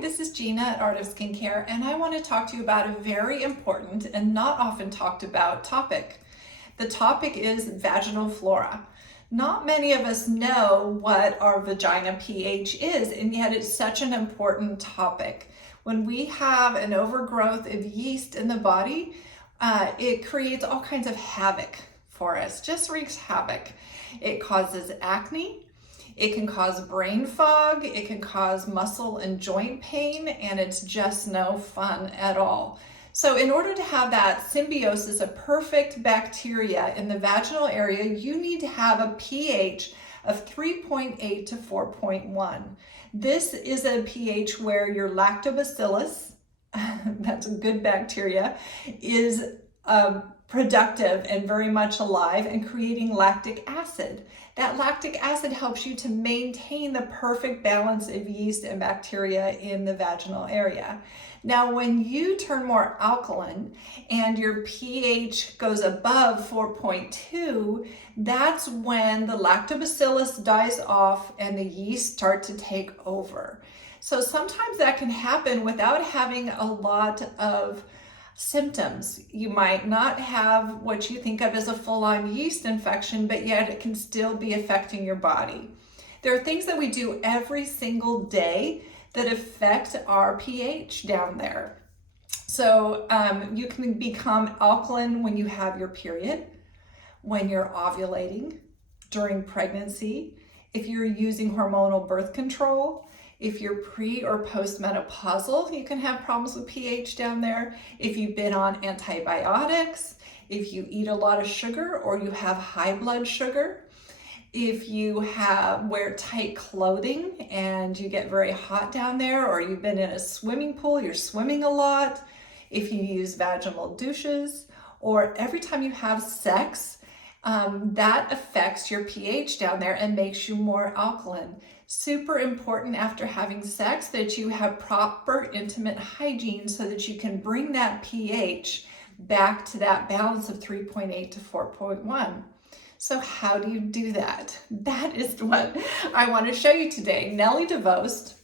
This is Gina at Art of Skincare, and I want to talk to you about a very important and not often talked about topic. The topic is vaginal flora. Not many of us know what our vagina pH is, and yet it's such an important topic. When we have an overgrowth of yeast in the body, it creates all kinds of havoc for us, just wreaks havoc. It causes acne. It can cause brain fog, it can cause muscle and joint pain, and it's just no fun at all. So in order to have that symbiosis of perfect bacteria in the vaginal area, you need to have a pH of 3.8 to 4.1. This is a pH where your lactobacillus, that's a good bacteria, is productive and very much alive and creating lactic acid. That lactic acid helps you to maintain the perfect balance of yeast and bacteria in the vaginal area. Now, when you turn more alkaline and your pH goes above 4.2, that's when the lactobacillus dies off and the yeast start to take over. So sometimes that can happen without having a lot of symptoms. You might not have what you think of as a full-on yeast infection, but yet it can still be affecting your body. There are things that we do every single day that affect our pH down there. So you can become alkaline when you have your period, when you're ovulating, during pregnancy, if you're using hormonal birth control. If you're pre or postmenopausal, you can have problems with pH down there. If you've been on antibiotics, if you eat a lot of sugar or you have high blood sugar, if you wear tight clothing and you get very hot down there, or you've been in a swimming pool, you're swimming a lot, if you use vaginal douches, or every time you have sex, that affects your pH down there and makes you more alkaline. Super important after having sex that you have proper intimate hygiene so that you can bring that pH back to that balance of 3.8 to 4.1. So how do you do that? That is what I want to show you today. Nelly De Vuyst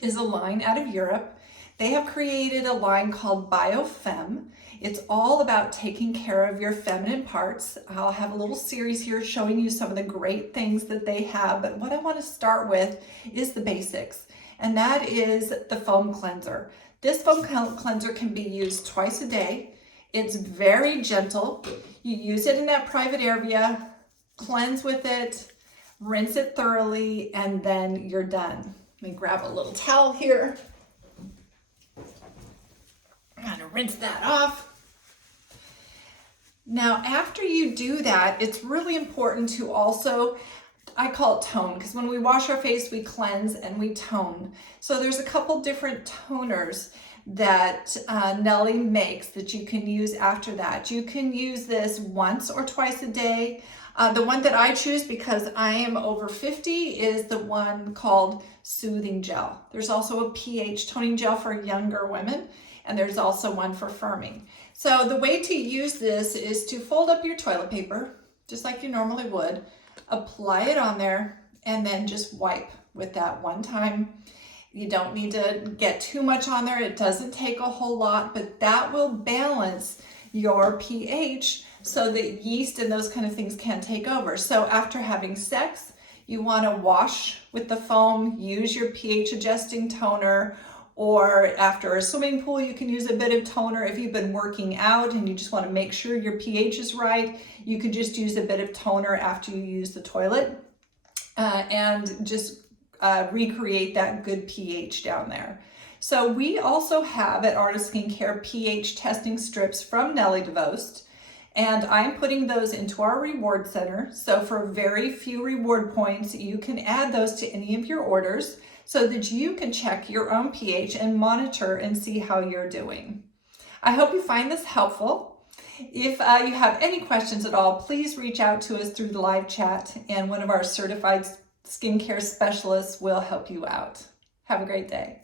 is a line out of Europe. They have created a line called BioFemme. It's all about taking care of your feminine parts. I'll have a little series here showing you some of the great things that they have, but what I want to start with is the basics, and that is the foam cleanser. This foam cleanser can be used twice a day. It's very gentle. You use it in that private area, cleanse with it, rinse it thoroughly, and then you're done. Let me grab a little towel here. I'm gonna rinse that off. Now, after you do that, it's really important to also, I call it tone, because when we wash our face, we cleanse and we tone. So there's a couple different toners that Nelly makes that you can use after that. You can use this once or twice a day. The one that I choose because I am over 50 is the one called Soothing Gel. There's also a pH toning gel for younger women, and there's also one for firming. So the way to use this is to fold up your toilet paper, just like you normally would, apply it on there, and then just wipe with that one time. You don't need to get too much on there. It doesn't take a whole lot, but that will balance your pH so that yeast and those kind of things can take over. So after having sex, you want to wash with the foam, use your pH adjusting toner, or after a swimming pool, you can use a bit of toner. If you've been working out and you just want to make sure your pH is right, you could just use a bit of toner after you use the toilet and just recreate that good pH down there. So we also have at Art of Skincare pH testing strips from Nelly De Vuyst, and I'm putting those into our reward center. So for very few reward points, you can add those to any of your orders so that you can check your own pH and monitor and see how you're doing. I hope you find this helpful. If you have any questions at all, please reach out to us through the live chat, and one of our certified skincare specialists will help you out. Have a great day.